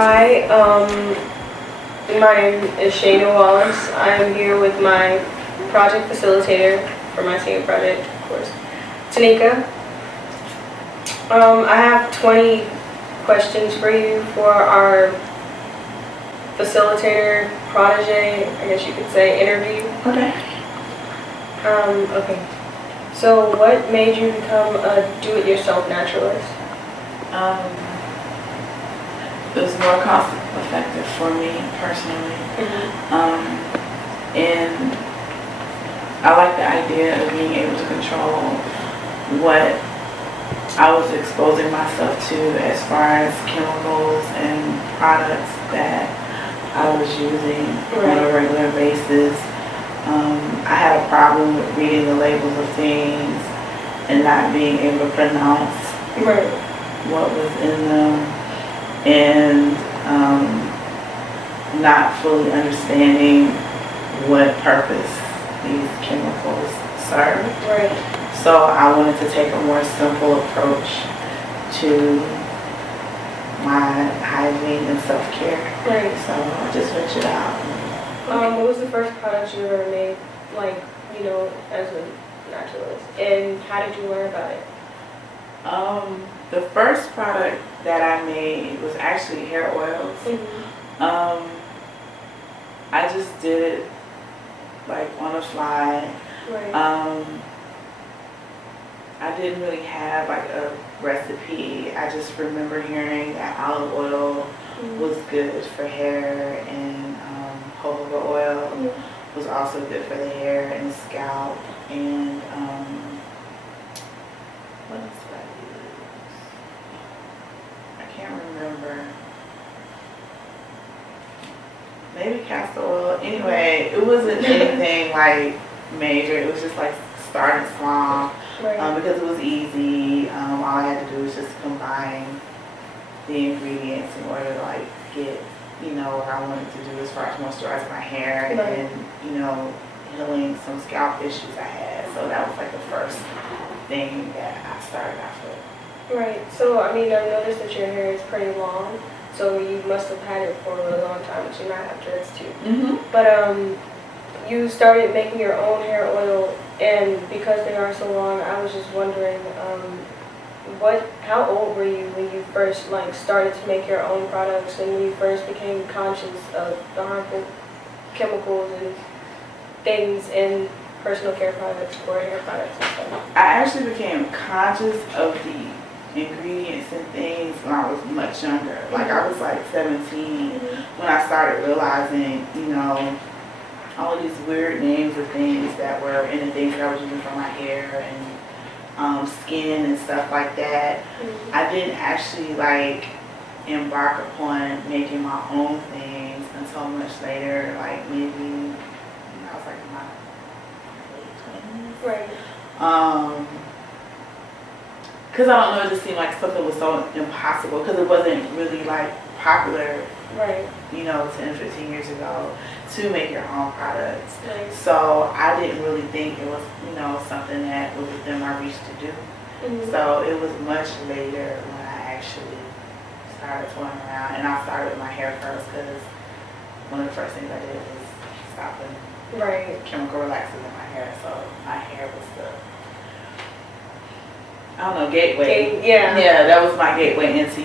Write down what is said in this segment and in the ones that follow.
Hi, my name is Sha'ina Wallace. I'm here with my project facilitator for my senior project, of course, Tanika. I have 20 questions for you for our facilitator protege, I guess you could say, interview. Okay. Okay. So what made you become a do-it-yourself naturalist? It was more cost effective for me personally. And I like the idea of being able to control what I was exposing myself to as far as chemicals and products that I was using on a regular basis. I had a problem with reading the labels of things and not being able to pronounce what was in them, and not fully understanding what purpose these chemicals serve. So I wanted to take a more simple approach to my hygiene and self-care. So I just ventured out. What was the first product you ever made, like, you know, as a naturalist? And how did you learn about it? The first product that I made was actually hair oils. I just did it like on the fly. I didn't really have like a recipe. I just remember hearing that olive oil was good for hair, and jojoba oil was also good for the hair and the scalp, and what else did I use? I can't remember. Maybe castor oil. Anyway, it wasn't anything like major. It was just like starting small because it was easy. All I had to do was just combine the ingredients in order to like get, you know, what I wanted to do as far as moisturizing my hair and, you know, healing some scalp issues I had. So that was like the first thing that I started off with. So, I mean, I noticed that your hair is pretty long, so you must have had it for a really long time, but you might have dreads too. But you started making your own hair oil, and because they are so long, I was just wondering, how old were you when you first like started to make your own products, and when you first became conscious of the harmful chemicals and things in personal care products or hair products and stuff? I actually became conscious of the ingredients and things when I was much younger. Like I was like 17 when I started realizing, you know, all of these weird names of things that were in the things that I was using for my hair and skin and stuff like that. I didn't actually like embark upon making my own things until much later, like maybe I was like in my late 20s. Because I don't know, it just seemed like something was so impossible because it wasn't really like popular, you know, 10, 15 years ago to make your own products. So I didn't really think it was, you know, something that was within my reach to do. So it was much later when I actually started toying around, and I started with my hair first because one of the first things I did was stop putting chemical relaxers in my hair. So my hair was the, I don't know, gateway. Yeah, that was my gateway into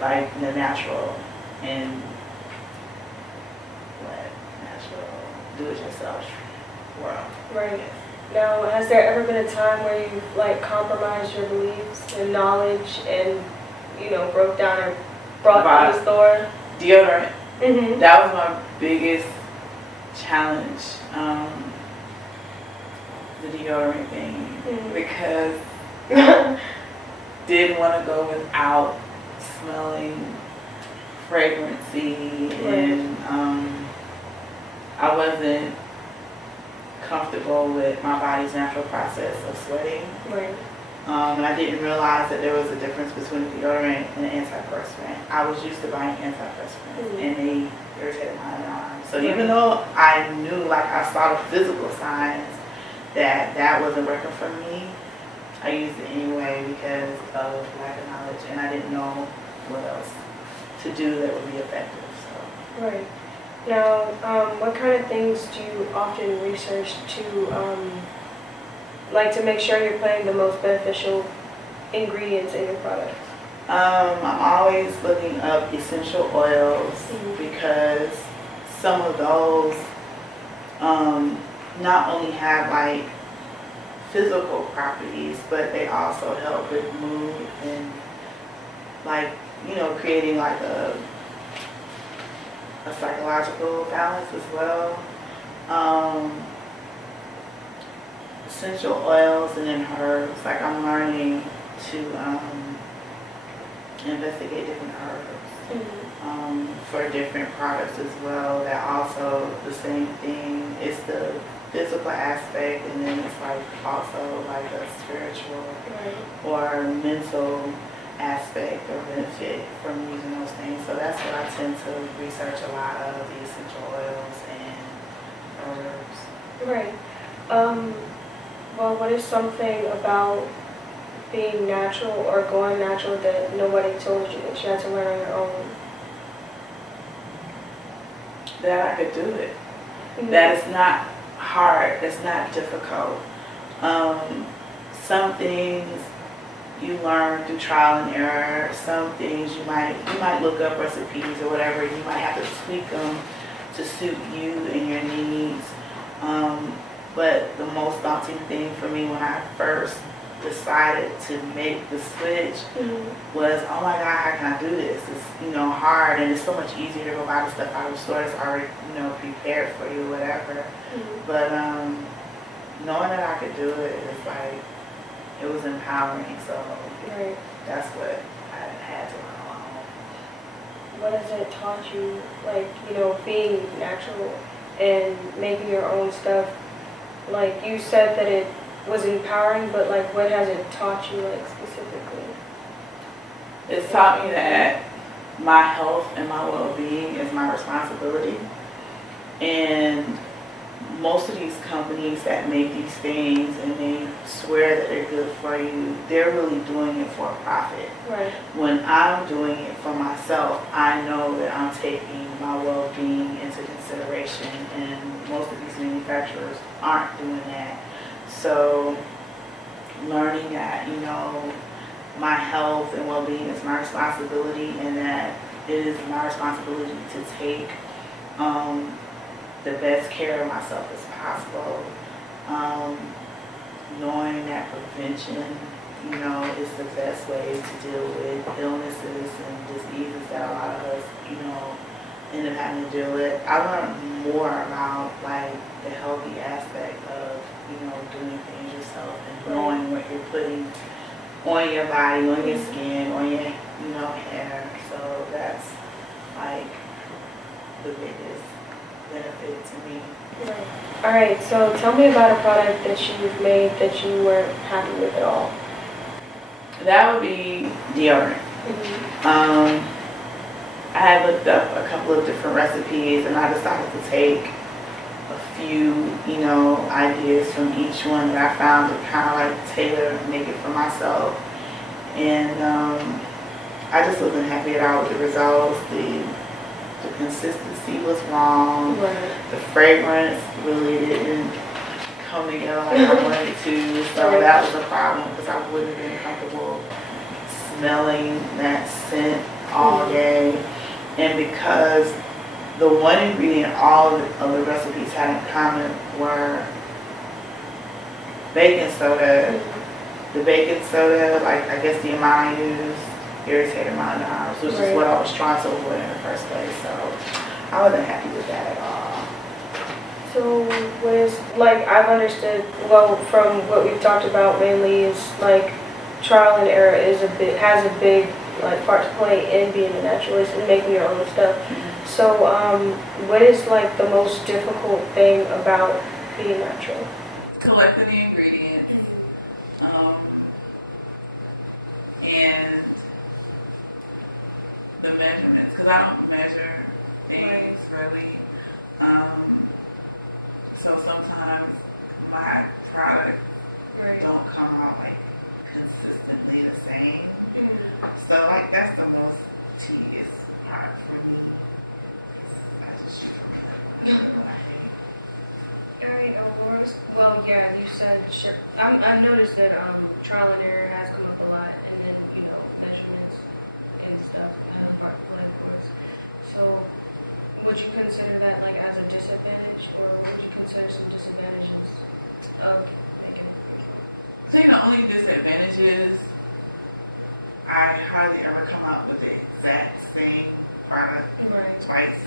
like the natural and natural do-it-yourself world. Now, has there ever been a time where you like compromised your beliefs and knowledge and, you know, broke down and brought to the store? Deodorant. That was my biggest challenge, the deodorant thing, because didn't want to go without smelling fragrancy, and I wasn't comfortable with my body's natural process of sweating. And I didn't realize that there was a difference between a deodorant and an antiperspirant. I was used to buying antiperspirants, and they irritated my arms. So even though I knew, like I saw the physical signs that that wasn't working for me, I used it anyway because of lack of knowledge, and I didn't know what else to do that would be effective. So. Right. Now, what kind of things do you often research to, like, to make sure you're putting the most beneficial ingredients in your products? I'm always looking up essential oils because some of those not only have like physical properties, but they also help with mood and like, you know, creating like a psychological balance as well. Essential oils and then herbs. Like I'm learning to investigate different herbs for different products as well. That also the same thing. It's the physical aspect, and then it's like also like a spiritual or mental aspect or benefit from using those things. So that's what I tend to research a lot of, the essential oils and herbs. Right. Well, what is something about being natural or going natural that nobody told you that you had to learn on your own? That I could do it. That is not hard. That's not difficult. Some things you learn through trial and error. Some things you might look up recipes or whatever. You might have to tweak them to suit you and your needs. But the most daunting thing for me when I first decided to make the switch was, oh my God, how can I do this? It's, hard, and it's so much easier to go buy the stuff out of the store that's already, prepared for you, whatever. But knowing that I could do it is like, it was empowering. So that's what I had to learn along. What has it taught you, like, being natural and making your own stuff? Like, you said that it was empowering, but like, what has it taught you, like, specifically? It's taught me that my health and my well-being is my responsibility. And most of these companies that make these things and they swear that they're good for you, they're really doing it for a profit. Right. When I'm doing it for myself, I know that I'm taking my well-being into consideration, and most of these manufacturers aren't doing that. So learning that, my health and well-being is my responsibility, and that it is my responsibility to take the best care of myself as possible. Knowing that prevention, is the best way to deal with illnesses and diseases that a lot of us, end up having to deal with. I learned more about like the healthy aspect of, doing things yourself and knowing what you're putting on your body, on your skin, on your, hair. So that's like the biggest benefit to me. All right, so tell me about a product that you've made that you weren't happy with at all. That would be deodorant. I had looked up a couple of different recipes, and I decided to take a few, ideas from each one that I found to kind of like tailor, make it for myself. And I just wasn't happy at all with the results. The consistency was wrong. Right. The fragrance really didn't come together like I wanted it to. So that was a problem, because I wouldn't have been comfortable smelling that scent all day. And because the one ingredient all of the recipes had in common were baking soda. The baking soda, like I guess the amount I used, irritated my nerves, which is what I was trying to avoid in the first place. So I wasn't happy with that at all. So what is, like, I've understood, well, from what we've talked about mainly, is like trial and error has a big like part to play in being a naturalist and making your own stuff. So what is like the most difficult thing about being natural? Collecting the ingredients. And the measurements, because I don't measure things really. So sometimes my product don't come out like consistently the same. So like that's the most tedious part for me. I just shoot from the hip when I hate. Alright, Laura's. Well, yeah, you said I've noticed that trial and error has come up a lot, and then measurements and stuff have a part to play, of course. So, would you consider that like as a disadvantage, or what would you consider some disadvantages of making it for yourself? I think the only disadvantage is I hardly ever come out with the exact same product twice.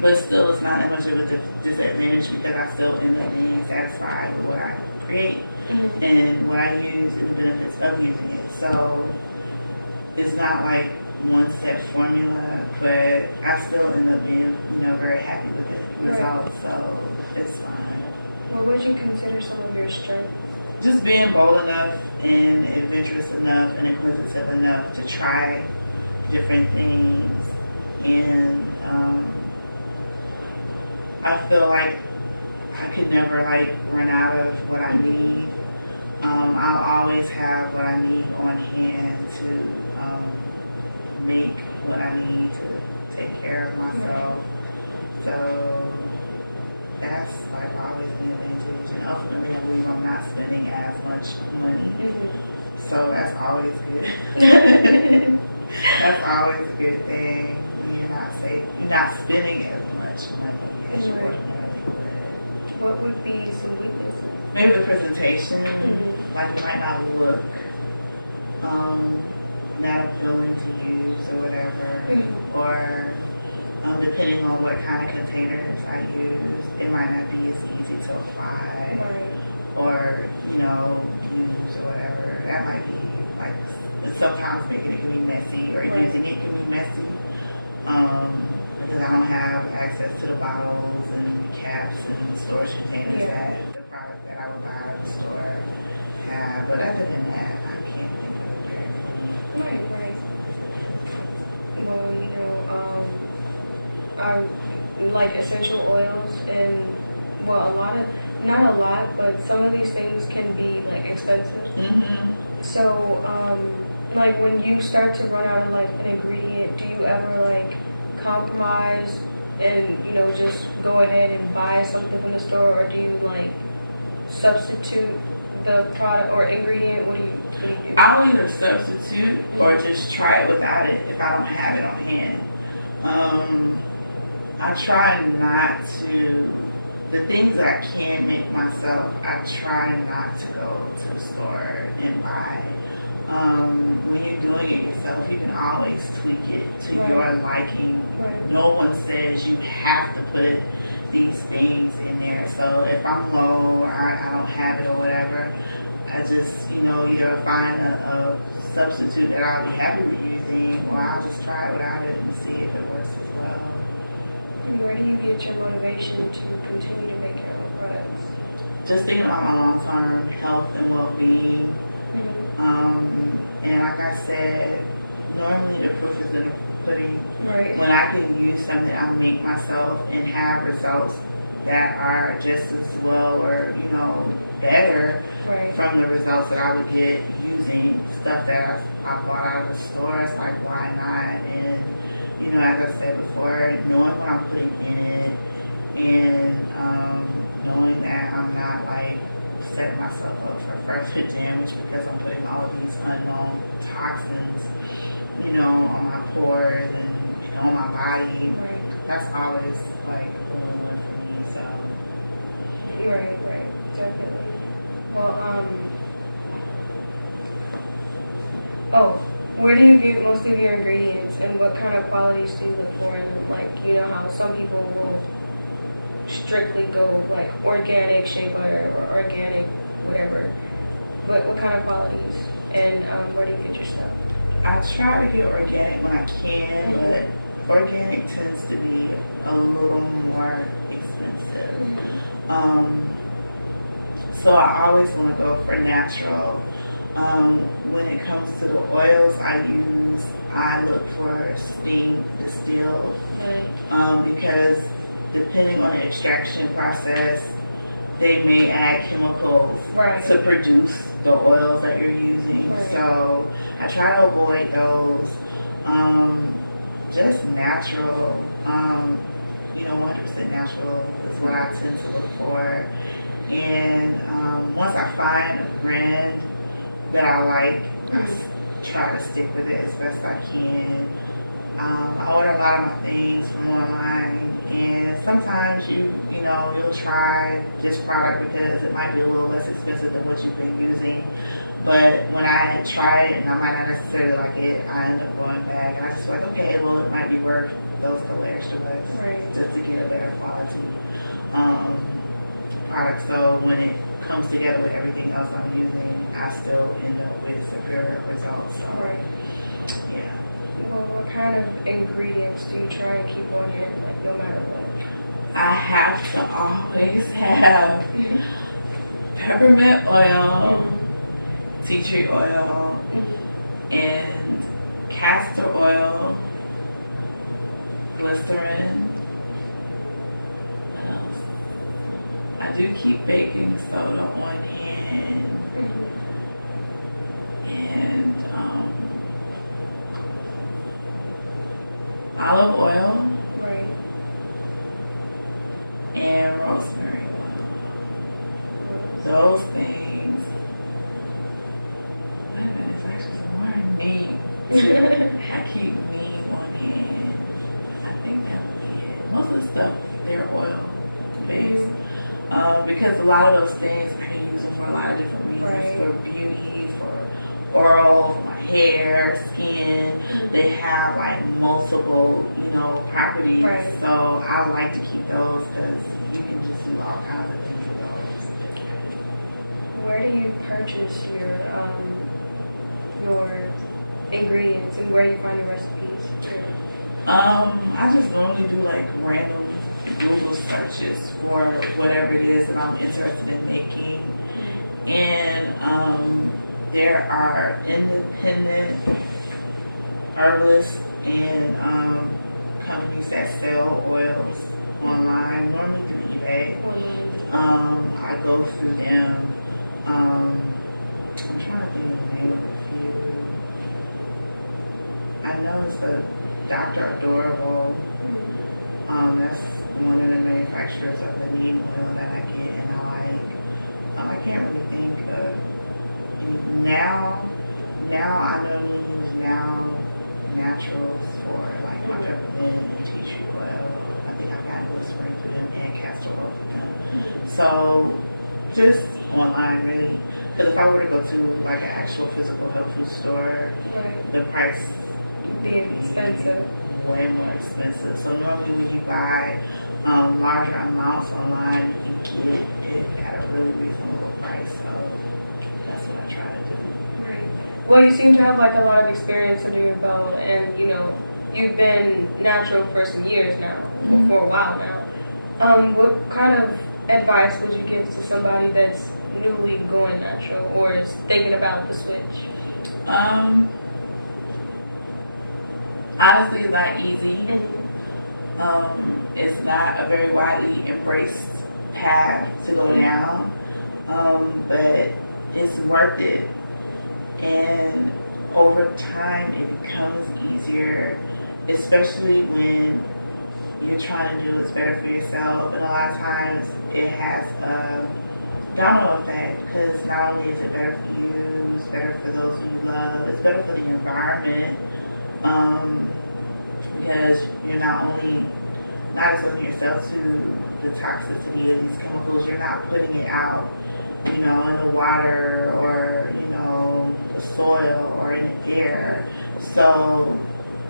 But still, it's not that much of a disadvantage because I still end up being satisfied with what I create and what I use and the benefits of using it. So it's not like one set formula, but I still end up being, very happy with the results. So it's fine. What would you consider some of your strengths? Just being bold enough and adventurous enough and inquisitive enough to try different things, and I feel like I could never run out of what I need. I'll always have what I need on hand to make what I need to take care of myself. So that's always an advantage, and ultimately I believe I'm not spending as much money. So that's always good. That's always a good thing. You're not spending as much money as you ordinarily would. What would be some weaknesses? Maybe the presentation, it might not look not appealing to use or whatever, or depending on what kind of containers I use, it might not be as easy to apply or use or whatever. That might be sometimes making it can be messy, or using it can be messy, because I don't have access to the bottles and caps and storage containers that the product that I would buy out of the store have. But other than that, I can't think of very many. Right. Well, like essential oils and not a lot, but some of these things can be expensive. So, when you start to run out of an ingredient, do you ever compromise and just go ahead and buy something from the store, or do you substitute the product or ingredient? What do you do? I'll either substitute or just try it without it if I don't have it on hand. I try not to, the things that I can make myself, I try not to go to the store and buy. When you're doing it yourself, you can always tweak it to your liking. No one says you have to put these things in there. So if I'm low or I don't have it or whatever, I just, either find a substitute that I'll be happy with using, or I'll just try it without it and see if it works as well. Where do you get your motivation to continue to make your own products? Just thinking about my long-term health and well-being. And like I said, normally the proof is in the pudding. When I can use something I make myself and have results that are just as well or, better from the results that I would get using stuff that I bought out of the store, it's why not? And as I said before, knowing what I'm putting in it, and knowing that I'm not setting myself up for further damage because I'm putting all of these unknown toxins, on my pores and on my body. That's always a win-win for me. So. Right, definitely. Well, where do you get most of your ingredients, and what kind of qualities do you look for? And how some people will strictly go organic shea butter or organic whatever. What kind of qualities, and where do you get your stuff? I try to get organic when I can, but organic tends to be a little more expensive. So I always want to go for natural. When it comes to the oils I look for steam distilled, because depending on the extraction process, they may add chemicals to produce the oils that you're using. So I try to avoid those. Just natural, 100% natural is what I tend to look for. And once I find a brand that I like, I try to stick with it as best I can. I order a lot of my things from online, and sometimes you'll try this product because it might be a little less expensive than what you've been using. But when I try it and I might not necessarily like it, I end up going back and I just feel like, okay, well, it might be worth those couple extra bucks just to get a better quality product. So when it comes together with everything else I'm using, I still end up with superior results. So, yeah. Well, what kind of ingredients do you try and keep on hand, like no matter what? I have to always have peppermint oil, tea tree oil, and castor oil, glycerin. What else? I do keep baking soda on hand, and olive oil, and rosemary oil. Those things. Wait a minute, it's actually some more neat too. I keep neat on hand. I think that would be it. Most of the stuff, they're oil based. Because a lot of those things, I can use them for a lot of different reasons. For beauty, for oral, for my hair, skin. They have like multiple, properties. So I like to keep those because you can just do all kinds of things with those. Where do you purchase your ingredients and where do you find your recipes? I just normally do like random Google searches for whatever it is that I'm interested in making. And there are independent herbalists and companies that sell oils online, normally through eBay. I go through them. I'm trying to think of the name of a few. I know it's the Dr. Adorable. That's one of the manufacturers of the neem oil that I get and I like. I can't really think of any. Now I normally use Naturals for like my peppermint and tea tree oil. I think I've got glycerin through them and castor oil through them. So just online really. Because if I were to go to like an actual physical health food store, the price would be expensive. Way more expensive. So normally when you buy larger amounts online, you can get it at a really reasonable price. So that's what I try to do. Well, you seem to have like a lot of experience under your belt, and you've been natural for some years now, for a while now. What kind of advice would you give to somebody that's newly going natural or is thinking about the switch? Honestly, it's not easy. It's not a very widely embraced path to go down, but it's worth it. And over time, it becomes easier, especially when you're trying to do what's better for yourself. And a lot of times, it has a domino effect because not only is it better for you, it's better for those who you love, it's better for the environment. Because you're not exposing yourself to the toxicity of these chemicals. You're not putting it out, in the water or, the soil or in the air. So,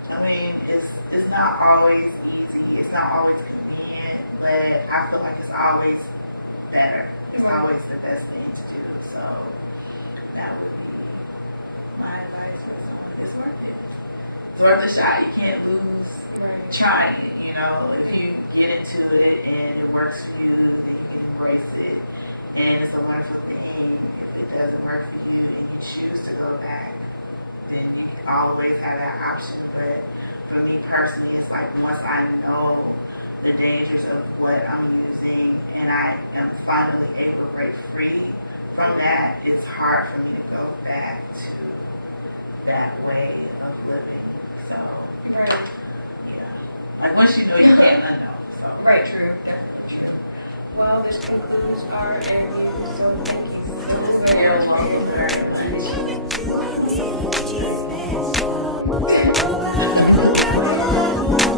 I mean, it's not always easy. It's not always convenient, but I feel like it's always better. It's always the best thing to do. So, that would be my advice for someone. It's worth it. It's worth a shot. You can't lose trying it. If you get into it and it works for you, then you can embrace it, and it's a wonderful thing. If it doesn't work for you and you choose to go back, then you always have that option. But for me personally, it's like once I know the dangers of what I'm using and I am finally able to break free from that, it's hard for me to go back to that way of living. So, Right. yeah. Like once you know, you can't unknow. So. Right, true. Definitely true. Well, this concludes our interview, so thank you so very You're much. welcome for your time. very much.